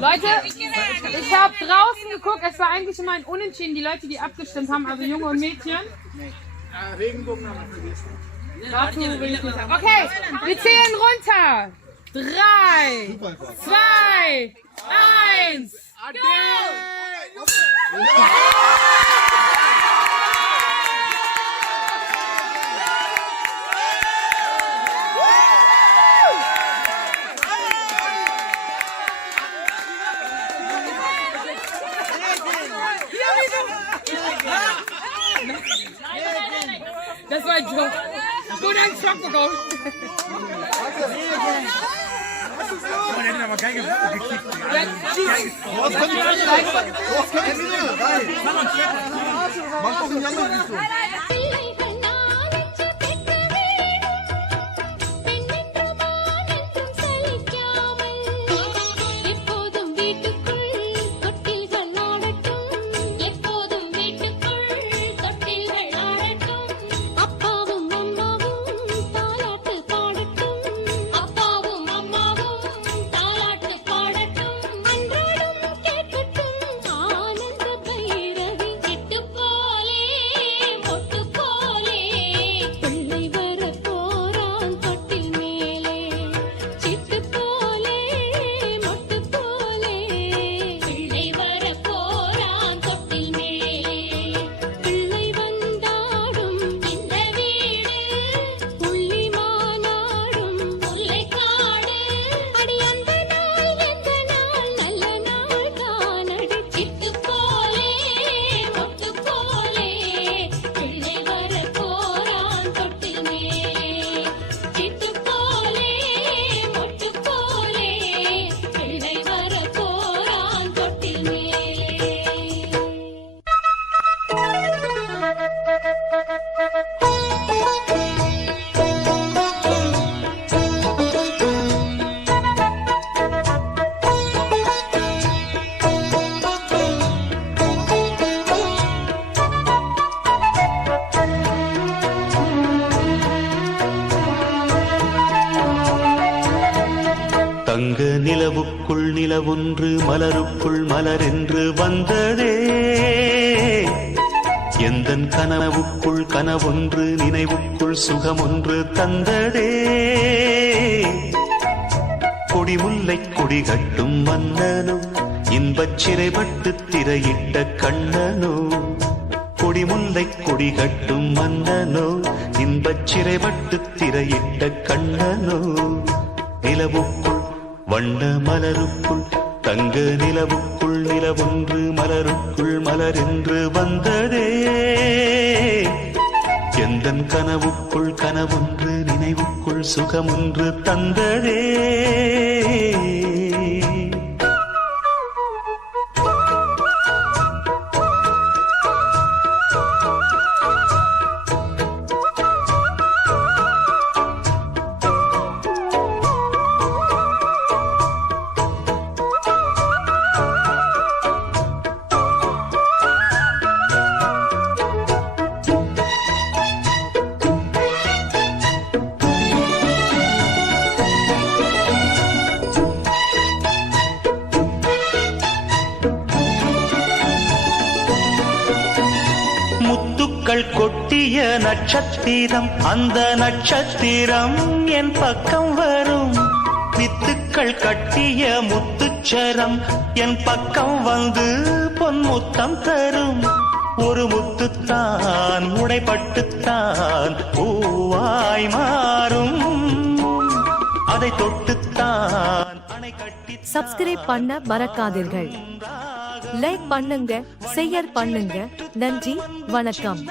Leute, ich habe draußen geguckt, es war eigentlich immer ein Unentschieden, die Leute, die abgestimmt haben, also Junge und Mädchen. Regenbogen haben wir vergessen. Dazu will ich nicht sagen. Okay, wir zählen runter. Drei, zwei, eins. Das Goedendag Goed uitslag, Paco. Oh, nee, maar kijk even. Wat kan je Wat kan je Mag toch een jammer doen? தங்க நிலவுக்குள் நிலவொன்று மலருக்குள் மலரென்று வந்ததே. எந்தன் கனவுக்குள் கனவொன்று நினைவுக்குள் சுகமொன்று தந்ததே. கொடிமுல்லை கொடி கட்டும் மன்னனும் இன்பச் சிறைப்பட்டு திரையிட்ட கண்ணனோ. கொடிமுல்லை கொடி கட்டும் மன்னனோ இன்பச் சிறைப்பட்டு திரையிட்ட கண்ணனோ. நிலவுக்குள் வண்ண மலருக்குள் தங்க நிலவுக்குள் நிலவொன்று மலருக்குள் மலரென்று வந்ததே. எந்த கனவுக்குள் கனவொன்று நினைவுக்குள் சுகமொன்று தந்ததே. முத்துக்கள் கொட்டிய நட்சத்திரம் அந்த நட்சத்திரம் என் பக்கம் வரும். வித்துக்கள் கட்டிய முத்துச்சரம் என் பக்கம் வந்து பொன்முத்தம் தரும். ஒரு முத்துத்தான் உடைப்பட்டுத்தான் பூவாய் மாறும். அதை தொட்டுத்தான் அணை கட்டி சப்ஸ்கிரைப் பண்ண மறக்காதீர்கள். லைக் பண்ணுங்க ஷேர் பண்ணுங்க. நன்றி வணக்கம்.